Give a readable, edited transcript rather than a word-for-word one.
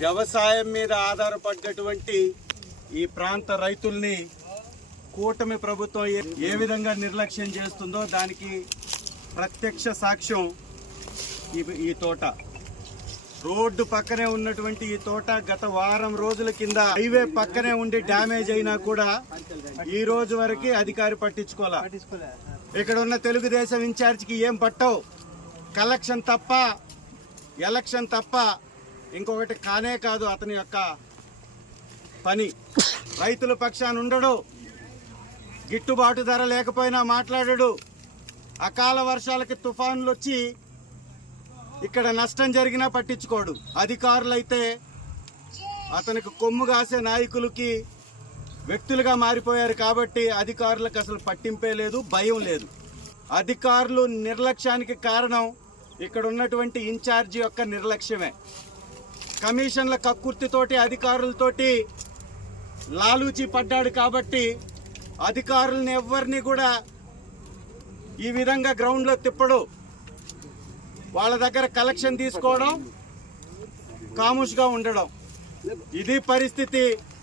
వ్యవసాయం మీద ఆధారపడ్డటువంటి ఈ ప్రాంత రైతుల్ని కూటమి ప్రభుత్వం ఏ విధంగా నిర్లక్ష్యం చేస్తుందో దానికి ప్రత్యక్ష సాక్ష్యం ఈ తోట. రోడ్డు పక్కనే ఉన్నటువంటి ఈ తోట గత వారం రోజుల కింద హైవే పక్కనే ఉండి డ్యామేజ్ అయినా కూడా ఈ రోజు వరకు అధికారి పట్టించుకోలే. ఇక్కడ ఉన్న తెలుగుదేశం ఇన్ఛార్జికి ఏం పట్టవు, కలెక్షన్ తప్ప ఎలక్షన్ తప్ప ఇంకొకటి కానే కాదు అతని యొక్క పని. రైతుల పక్షాన ఉండడు, గిట్టుబాటు ధర లేకపోయినా మాట్లాడడు. అకాల వర్షాలకి తుఫాన్లు వచ్చి ఇక్కడ నష్టం జరిగినా పట్టించుకోడు. అధికారులైతే అతనికి కొమ్ము కాసే నాయకులకి వ్యక్తులుగా మారిపోయారు కాబట్టి అధికారులకు అసలు పట్టింపే లేదు, భయం లేదు. అధికారులు నిర్లక్ష్యానికి కారణం ఇక్కడ ఉన్నటువంటి ఇన్ఛార్జి యొక్క నిర్లక్ష్యమే. కమిషన్ల కక్కుర్తితోటి అధికారులతోటి లాలూచి పడ్డాడు కాబట్టి అధికారులను ఎవరిని కూడా ఈ విధంగా గ్రౌండ్లో తిప్పడు. వాళ్ళ దగ్గర కలెక్షన్ తీసుకోవడం, ఖాముష్గా ఉండడం, ఇది పరిస్థితి.